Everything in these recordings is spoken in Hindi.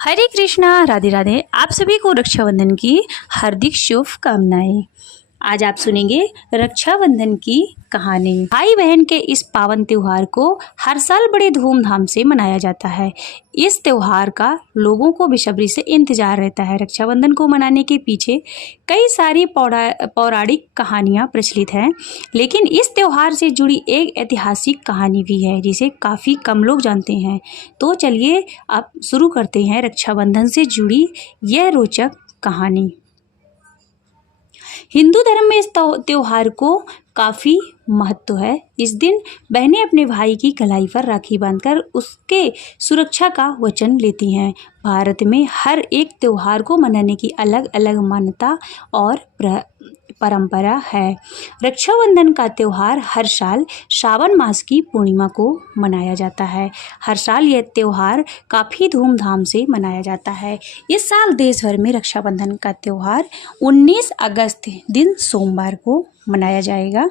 हरे कृष्णा, राधे राधे। आप सभी को रक्षाबंधन की हार्दिक शुभकामनाएं। आज आप सुनेंगे रक्षाबंधन की कहानी। भाई बहन के इस पावन त्योहार को हर साल बड़े धूमधाम से मनाया जाता है। इस त्योहार का लोगों को बेसब्री से इंतजार रहता है। रक्षाबंधन को मनाने के पीछे कई सारी पौराणिक कहानियां प्रचलित हैं, लेकिन इस त्योहार से जुड़ी एक ऐतिहासिक कहानी भी है जिसे काफ़ी कम लोग जानते हैं। तो चलिए अब शुरू करते हैं रक्षाबंधन से जुड़ी यह रोचक कहानी। हिंदू धर्म में इस त्योहार को काफ़ी महत्व है। इस दिन बहनें अपने भाई की कलाई पर राखी बांधकर उसके सुरक्षा का वचन लेती हैं। भारत में हर एक त्योहार को मनाने की अलग अलग मान्यता और परंपरा है। रक्षाबंधन का त्योहार हर साल श्रावण मास की पूर्णिमा को मनाया जाता है। हर साल यह त्योहार काफ़ी धूमधाम से मनाया जाता है। इस साल देश भर में रक्षाबंधन का त्योहार 19 अगस्त दिन सोमवार को मनाया जाएगा।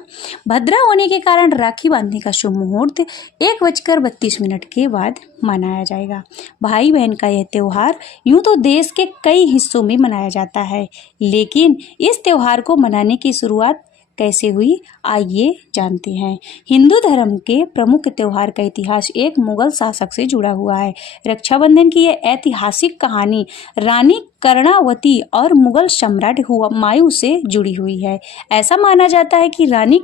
भद्रा होने के कारण राखी बांधने का शुभ मुहूर्त 1:32 के बाद मनाया जाएगा। भाई बहन का यह त्योहार यूं तो देश के कई हिस्सों में मनाया जाता है, लेकिन इस त्योहार को मनाने की शुरुआत कैसे हुई, आइए जानते हैं। हिंदू धर्म के प्रमुख त्योहार का इतिहास एक मुगल शासक से जुड़ा हुआ है। रक्षाबंधन की यह ऐतिहासिक कहानी रानी कर्णावती और मुगल सम्राट हुमायूं से जुड़ी हुई है। ऐसा माना जाता है कि रानी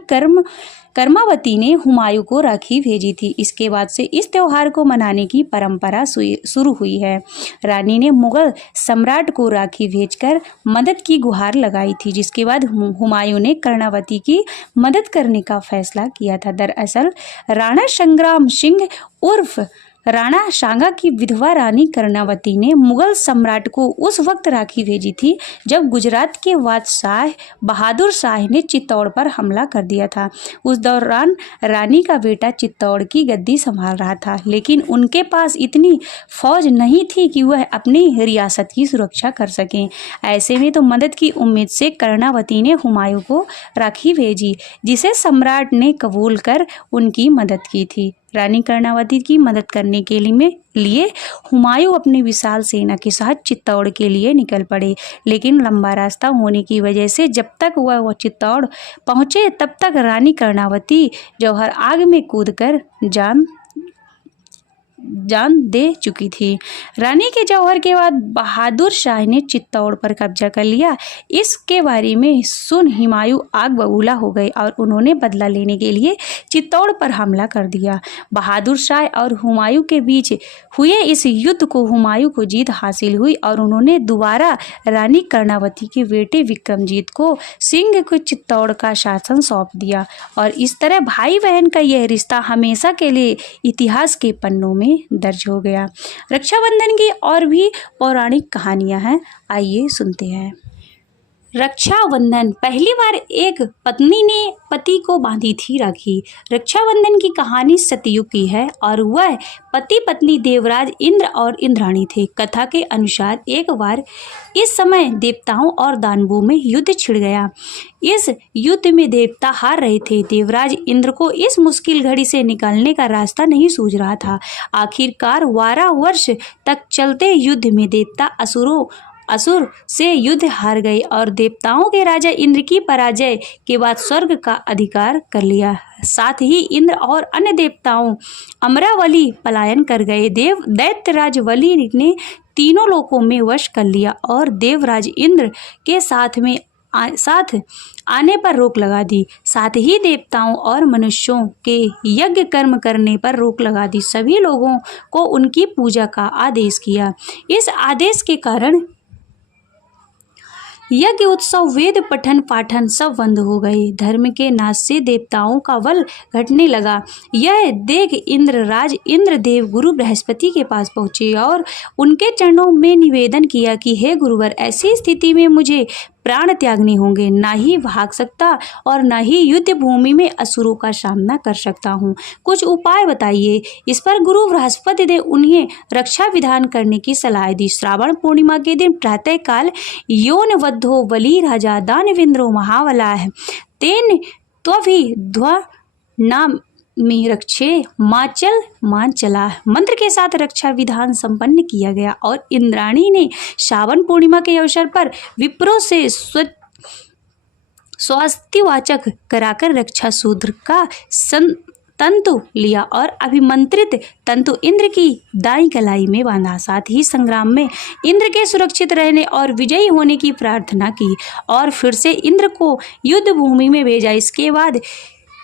कर्मावती ने हुमायूं को राखी भेजी थी। इसके बाद से इस त्योहार को मनाने की परंपरा शुरू हुई है। रानी ने मुगल सम्राट को राखी भेजकर मदद की गुहार लगाई थी, जिसके बाद हुमायूं ने कर्णावती की मदद करने का फैसला किया था। दरअसल राणा संग्राम सिंह उर्फ राणा सांगा की विधवा रानी कर्णावती ने मुगल सम्राट को उस वक्त राखी भेजी थी जब गुजरात के बादशाह बहादुर शाह ने चित्तौड़ पर हमला कर दिया था। उस दौरान रानी का बेटा चित्तौड़ की गद्दी संभाल रहा था, लेकिन उनके पास इतनी फौज नहीं थी कि वह अपनी रियासत की सुरक्षा कर सकें। ऐसे में तो मदद की उम्मीद से कर्णावती ने हुमायूं को राखी भेजी, जिसे सम्राट ने कबूल कर उनकी मदद की थी। रानी कर्णावती की मदद करने के लिए हुमायूं अपनी विशाल सेना के साथ चित्तौड़ के लिए निकल पड़े, लेकिन लंबा रास्ता होने की वजह से जब तक वह चित्तौड़ पहुंचे तब तक रानी कर्णावती जौहर आग में कूदकर जान दे चुकी थी। रानी के जौहर के बाद बहादुर शाह ने चित्तौड़ पर कब्जा कर लिया। इसके बारे में सुन हुमायूं आग बबूला हो गए और उन्होंने बदला लेने के लिए चित्तौड़ पर हमला कर दिया। बहादुर शाह और हुमायूं के बीच हुए इस युद्ध को हुमायूं को जीत हासिल हुई और उन्होंने दोबारा रानी कर्णावती के बेटे विक्रमजीत को सिंह को चित्तौड़ का शासन सौंप दिया और इस तरह भाई बहन का यह रिश्ता हमेशा के लिए इतिहास के पन्नों में दर्ज हो गया। रक्षाबंधन की और भी पौराणिक कहानियां हैं, आइए सुनते हैं। रक्षाबंधन पहली बार एक पत्नी ने पति को बांधी थी राखी। रक्षाबंधन की कहानी सतयुग की है और वह पति पत्नी देवराज इंद्र और इंद्राणी थे। कथा के अनुसार एक बार इस समय देवताओं और दानवों में युद्ध छिड़ गया। इस युद्ध में देवता हार रहे थे। देवराज इंद्र को इस मुश्किल घड़ी से निकलने का रास्ता नहीं सूझ रहा था। आखिरकार 12 वर्ष तक चलते युद्ध में देवता असुर से युद्ध हार गए और देवताओं के राजा इंद्र की पराजय के बाद स्वर्ग का अधिकार कर लिया। साथ ही इंद्र और अन्य देवताओं अमरावली पलायन कर गए। दैत्यराज वली ने तीनों लोकों में वश कर लिया और देवराज इंद्र के साथ आने पर रोक लगा दी। साथ ही देवताओं और मनुष्यों के यज्ञ कर्म करने पर रोक लगा दी। सभी लोगों को उनकी पूजा का आदेश किया। इस आदेश के कारण यज्ञ उत्सव वेद पठन पाठन सब बंद हो गए। धर्म के नाश से देवताओं का बल घटने लगा। यह देख इंद्रदेव गुरु बृहस्पति के पास पहुँचे और उनके चरणों में निवेदन किया कि हे गुरुवर, ऐसी स्थिति में मुझे प्राण त्यागने होंगे। ना ही भाग सकता और ना ही युद्ध भूमि में असुरों का सामना कर सकता हूँ। कुछ उपाय बताइए। इस पर गुरु बृहस्पति ने उन्हें रक्षा विधान करने की सलाह दी। श्रावण पूर्णिमा के दिन प्रातःकाल योनवद्धो बलि राजा दानवेंद्रो महाबलाः तेन त्वभिध्वा नाम में रक्षे माचल मान चला मंत्र के साथ रक्षा विधान संपन्न किया गया और इंद्राणी ने श्रावण पूर्णिमा के अवसर पर विप्रों से स्वास्तिवाचक कराकर रक्षा सूत्र का तंतु लिया और अभिमंत्रित तंतु इंद्र की दाई कलाई में बांधा। साथ ही संग्राम में इंद्र के सुरक्षित रहने और विजयी होने की प्रार्थना की और फिर से इंद्र को युद्ध भूमि में भेजा। इसके बाद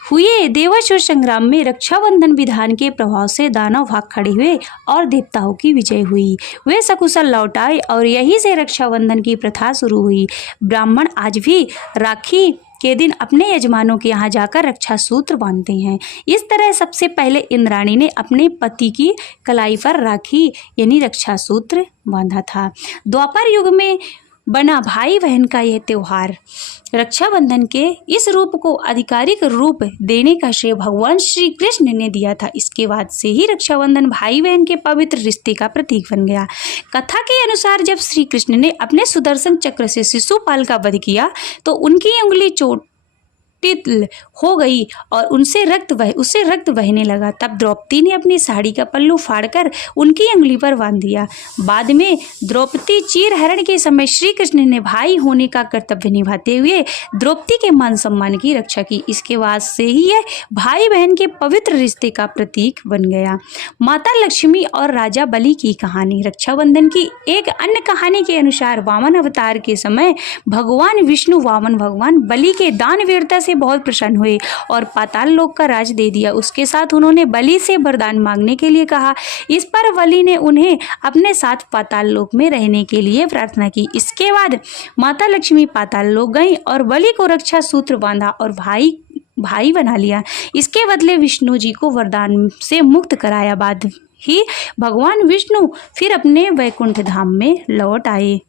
हुए देवासुर संग्राम में रक्षाबंधन विधान के प्रभाव से दानव भाग खड़े हुए और देवताओं की विजय हुई। वे सकुशल लौट आए और यहीं से रक्षाबंधन की प्रथा शुरू हुई। ब्राह्मण आज भी राखी के दिन अपने यजमानों के यहाँ जाकर रक्षा सूत्र बांधते हैं। इस तरह सबसे पहले इंद्राणी ने अपने पति की कलाई पर राखी यानी रक्षा सूत्र बांधा था। द्वापर युग में बना भाई बहन का यह त्योहार रक्षाबंधन के इस रूप को आधिकारिक रूप देने का श्रेय भगवान श्री कृष्ण ने दिया था। इसके बाद से ही रक्षाबंधन भाई बहन के पवित्र रिश्ते का प्रतीक बन गया। कथा के अनुसार जब श्री कृष्ण ने अपने सुदर्शन चक्र से शिशुपाल का वध किया तो उनकी उंगली चोटिल हो गई और उससे रक्त बहने लगा। तब द्रौपदी ने अपनी साड़ी का पल्लू फाड़कर उनकी उंगली पर बांध दिया। बाद में द्रौपदी चीरहरण के समय श्री कृष्ण ने भाई होने का कर्तव्य निभाते हुए द्रौपदी के मान सम्मान की रक्षा की। इसके बाद से ही यह भाई बहन के पवित्र रिश्ते का प्रतीक बन गया। माता लक्ष्मी और राजा बलि की कहानी। रक्षाबंधन की एक अन्य कहानी के अनुसार वामन अवतार के समय भगवान विष्णु वामन भगवान बलि के दान वीरता से बहुत प्रसन्न हुए और पाताल लोक का राज दे दिया। उसके साथ उन्होंने बलि से वरदान मांगने के लिए कहा। इस पर बलि ने उन्हें अपने साथ पाताल लोक में रहने के लिए प्रार्थना की। इसके बाद माता लक्ष्मी पाताल लोक गई और बलि को रक्षा सूत्र बांधा और भाई बना लिया। इसके बदले विष्णु जी को वरदान से मुक्त कराया। बाद ही भगवान विष्णु फिर अपने वैकुंठ धाम में लौट आए।